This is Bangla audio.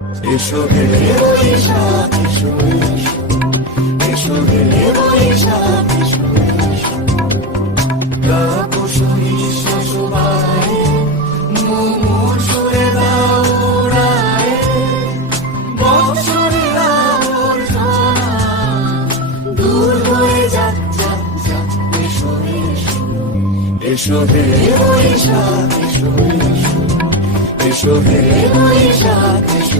এসো হে বৈশাখ এসো এসো, এসো হে বৈশাখ এসো এসো। কাপুরুষী শোভায় মুমুর সুরে দাও উড়ায়, বৎসরের আবর্জনা দূর হয়ে যাক যাক যাক। এসো এসো, এসো হে বৈশাখ এসো এসো, এসো হে বৈশাখ এসো